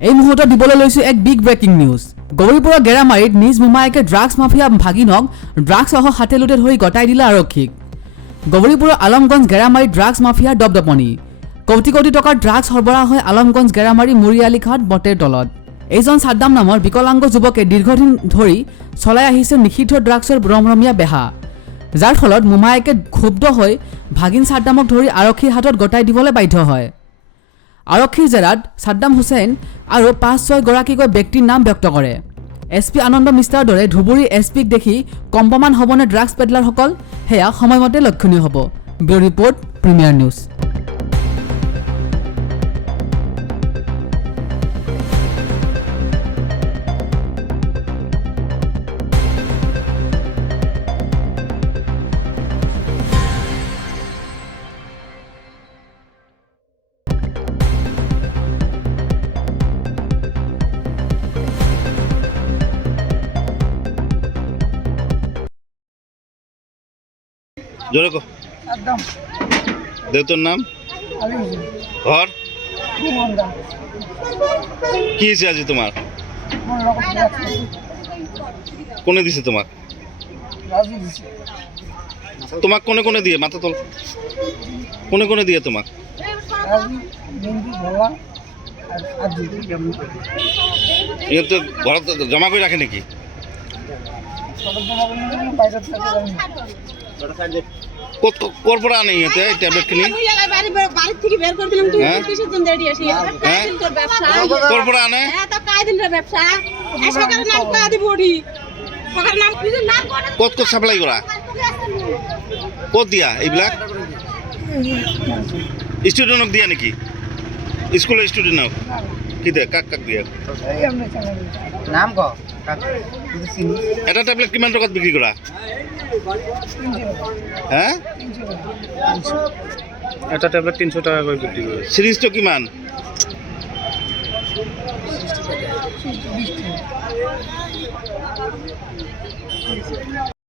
এই মুহূৰ্তত দিবলৈ লৈছো এক বিগ ব্ৰেকিং নিউজ। গৌৰীপুৰৰ গেৰামাৰীত নিজ মোমায়েকে ড্ৰাগছ মাফিয়া ভাগিনক ড্ৰাগছসহ হাতে লুটে ধৰি গতাই দিলে আৰক্ষীক। গৌৰীপুৰৰ আলমগঞ্জ গেৰামাৰীত ড্ৰাগছ মাফিয়াৰ দপদপনি। কোটি কোটি টকাৰ ড্ৰাগছ সৰবৰাহ হয় আলমগঞ্জ গেৰামাৰী মুৰিয়ালীঘাট বটেৰ তলত। এইজন সাদ্দাম নামৰ বিকলাংগ যুৱকে দীৰ্ঘদিন ধৰি চলাই আহিছে নিষিদ্ধ ড্ৰাগছৰ ৰমৰমীয়া বেহা, যাৰ ফলত মোমায়েকে ক্ষুব্ধ হৈ ভাগিন সাদ্দামক ধৰি আৰক্ষীৰ হাতত গতাই দিবলৈ বাধ্য হয়। আৰক্ষীৰ জেৰাত সাদ্দাম হুছেইন আৰু ৫-৬ গৰাকীকৈ ব্যক্তিৰ নাম ব্যক্ত কৰে। SP আনন্দ মিশ্ৰাৰ দৰে ধুবুৰী SPক দেখি কম্পমান হ'বনে ড্ৰাগছ পেডলাৰসকল, সেয়া সময়মতে লক্ষণীয় হ'ব। Bureau report, premier news. জোরে কো একদম দেউতার নাম ঘর কি হয়েছে আজি তোমার কোনে দিছে তোমাক তোমাক কোনে কোনে দিয়ে মাথা তল কোনে কোনে দিয়ে তোমাক ইহঁতে ঘৰত জমা কৰি ৰাখে নেকি? কোৰ পৰা আনে ইহঁতে টেবলেট খিনি কোৰ পৰা আনে ক'ত ক'ত চাপ্লাই কৰা ক'ত দিয়া এইবিলাক ষ্টুডেণ্টক দিয়া নেকি? স্কুলৰ ষ্টুডেণ্টক কি দিয়ে কাক কাক দিয়ে নাম ক এটা টেবলেট কিমান টকাত বিক্ৰী কৰা? হে এটা ট্যাবলেট 300 টাকা করে বিক্রি করে। সিরিজটো কিমান?